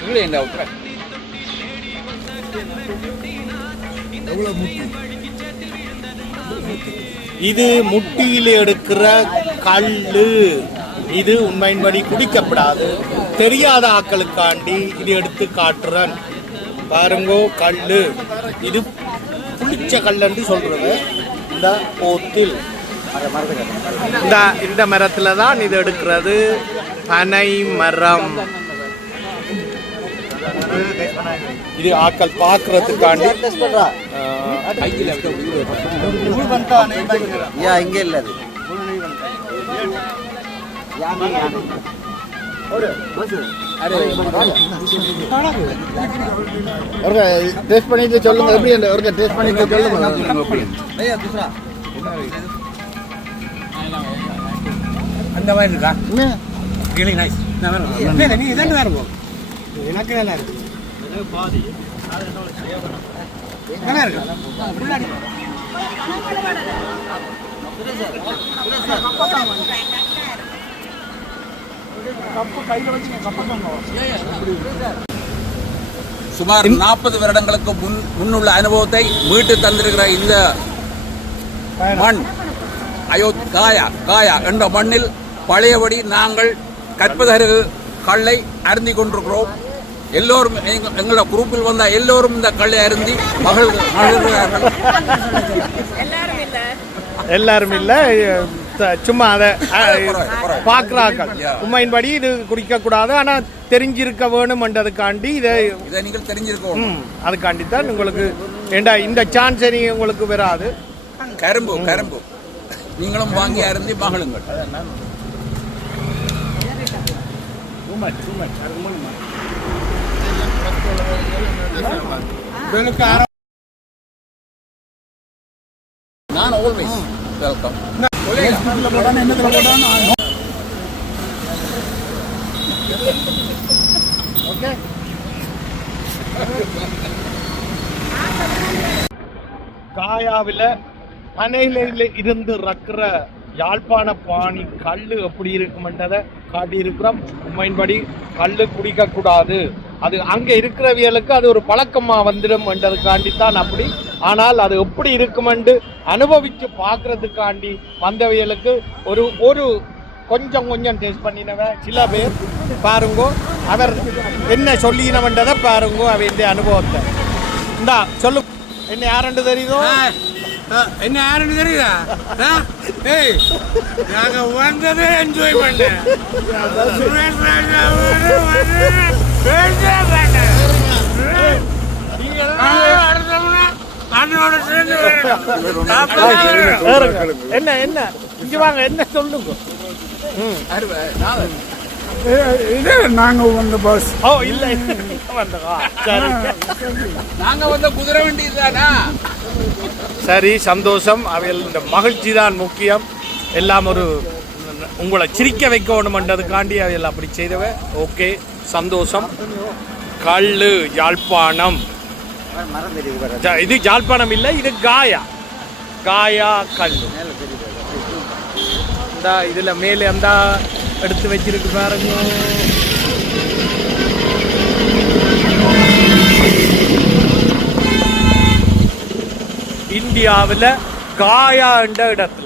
கீழே என்ன விட்டுற இது முட்டியில் எடுக்கிற கல்லு. இது உண்மையின்படி குடிக்கப்படாது. தெரியாத ஆக்களுக்காண்டி இது எடுத்து காட்டுறேன். பாருங்கோ, கல்லு. இது புளிச்ச கல்லு சொல்றது. இந்த போத்தில் இந்த மரத்துல தான் இது எடுக்கிறது. பனை மரம். இது ஆக்கள் பாக்குறதுக்காண்டி இங்க இல்ல டேஸ்ட் பண்ணிட்டு சொல்லுங்க. எப்படி ஒரு டேஸ்ட் பண்ணிட்டு சொல்லுங்க. அந்த மாதிரி இருக்கா? Really nice. நீ இதெல்லாம் வேற போ. எனக்கு நல்லா இருக்கு. நல்லா இருக்கு. சுமார் 40 வருடங்களுக்கு முன்னுள்ள அனுபவத்தை மீட்டு தந்திருக்கிற இந்த மண் காயா என்ற மண்ணில் பழையபடி நாங்கள் கற்பதரு கல்லை அருந்தி கொண்டிருக்கிறோம். எல்லோரும் எங்களோட குரூப்பில் வந்த எல்லோரும் இந்த கல்லை அருந்தி மகிழ்கிறார்கள். எல்லாரும் இல்ல, சும்மா அதை பாக்குறார்கள். உண்மையின்படி இது குடிக்க கூடாது, ஆனா தெரிஞ்சிருக்க வேணும்ன்றதுக்காண்டி இதை நீங்கள் தெரிஞ்சிருக்கணும். அதுக்காண்டி தான் உங்களுக்கு ஏண்டா இந்த சான்ஸ் உங்களுக்கு வராது. கரும்பு நீங்களும் வாங்கி அருந்தி மகளுங்கள். நான் ஆல்வேஸ் வெல்கம். ஓகே. காயாவில் பனையில இருந்து ரக்கிற யாழ்ப்பாண பாணி கல்லு எப்படி இருக்குமென்றதை காட்டியிருக்கிறோம். உண்மையின்படி கல்லு குடிக்க கூடாது, அது அங்க இருக்கிறவியலுக்கு அது ஒரு பழக்கமா வந்துடும் என்றதுக்காண்டித்தான் அப்படி. ஆனால் அது எப்படி இருக்குமென்று அனுபவிச்சு பார்க்கறதுக்காண்டி வந்தவியலுக்கு ஒரு கொஞ்சம் டேஸ்ட் பண்ணினவ சில பேர் பாருங்கோ. அவர் என்ன சொல்லினவன்றதை பாருங்கோ, அவ இந்த அனுபவத்தை. இந்தா சொல்லு, என்ன யாருன்னு தெரியுதோ? என்ன யாருன்னு தெரியுதா? நாங்க வந்ததே என்ஜாய் பண்ணேன். என்ன என்ன இங்க வாங்க, என்ன சொல்லுங்க. இது நாங்க வந்த பஸ். ஓ இல்ல, நாங்க வந்த குதிரை வண்டி தானா? சரி, சந்தோஷம். அவையில் இந்த மகிழ்ச்சி தான் முக்கியம். எல்லாம் ஒரு உங்களை சிரிக்க வைக்க வேணுமென்றதுக்காண்டி அவையில் அப்படி செய்தவ. ஓகே, சந்தோஷம். கல்லு யாழ்ப்பாணம். இது யாழ்ப்பாணம் இல்லை, இது காயா கல்லு. இந்த இதுல மேலே அந்த எடுத்து வச்சிருக்கு பாருங்க. இந்தியாவில் காயா என்ற இடத்துல